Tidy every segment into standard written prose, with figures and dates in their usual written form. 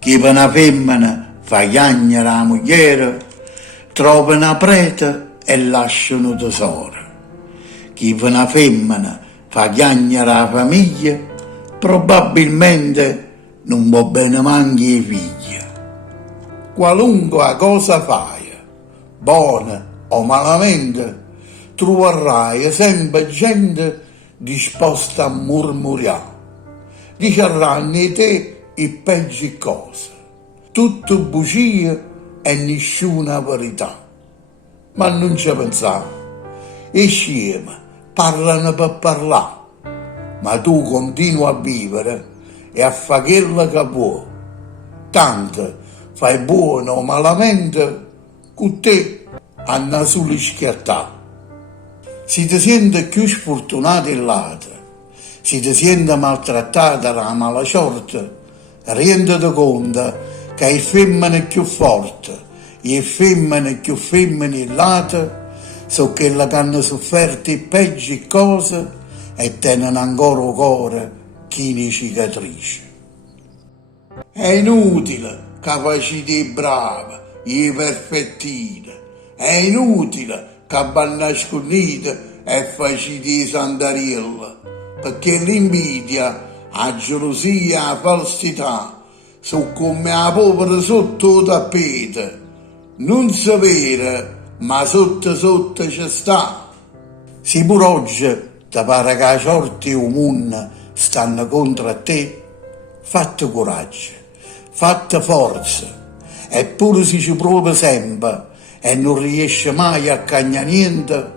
Chi per una femmina fa chiagnere la moglie, trova una prete e lascia un tesoro. Chi per una femmina fa chiagnere la famiglia, probabilmente non va bene manchi i figli. Qualunque cosa fai, buona o malamente, troverai sempre gente disposta a murmurare. Diceranno di te i peggi cose, tutte bugie e nessuna verità. Ma non ci pensavo. I scemi parlano per parlare, ma tu continui a vivere e a fare quello che vuoi. Tanto fai buono o malamente, con te hanno solo schiattato. Se ti senti più sfortunato dell'altro, se ti senti maltrattato dalla mala sorte, renditi conto che le femmine più forti e le femmine più femminilate sono quelle che hanno sofferto le peggiori cose e tenono ancora un cuore chine cicatrici. È inutile che facete i bravi, i perfettini, è inutile che vi nascondete e facete i sandarielli, perché l'invidia, la gelosia e la falsità sono come la polvere sotto il tappeto. Non sapere, ma sotto sotto ci sta. Se pure oggi ti pare che la sorte e il mondo stanno contro te, fatti coraggio, fatti forza, eppure se ci provi sempre e non riesci mai a cagnare niente,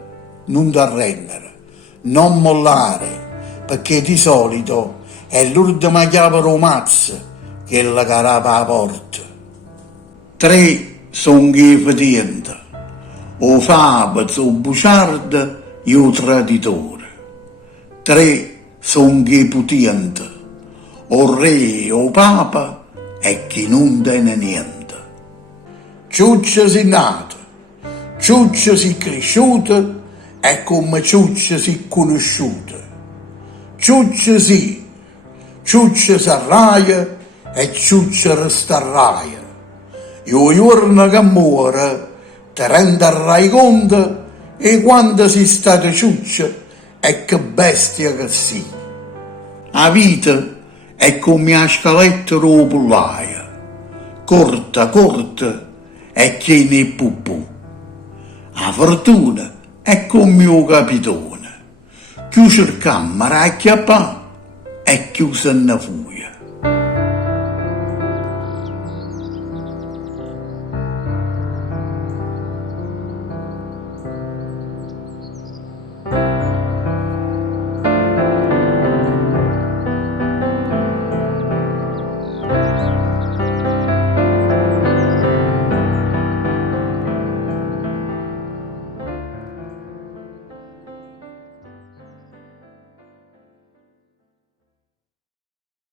non ti arrendere, non mollare, perché di solito è l'ultima chiave romazza quella che apre la porta. 3 sono i fetienti, o fabio, o buciardo e o traditore. 3 sono i putienti, o re o papa e chi non tiene niente. Ciuccia si nato, ciuccia si cresciuto e come ciuccia si conosciuto. Ciuccia si arraia e ciuccia restarraia. E o giorno che muore ti renderai conto e quando sei stato ciuccia e che bestia che sei. La vita è come la scaletta della pollaia, corta, corta e chiede il pupù. La fortuna è come un capitone, chiuso il camera a chiappà e chiuso in fuori.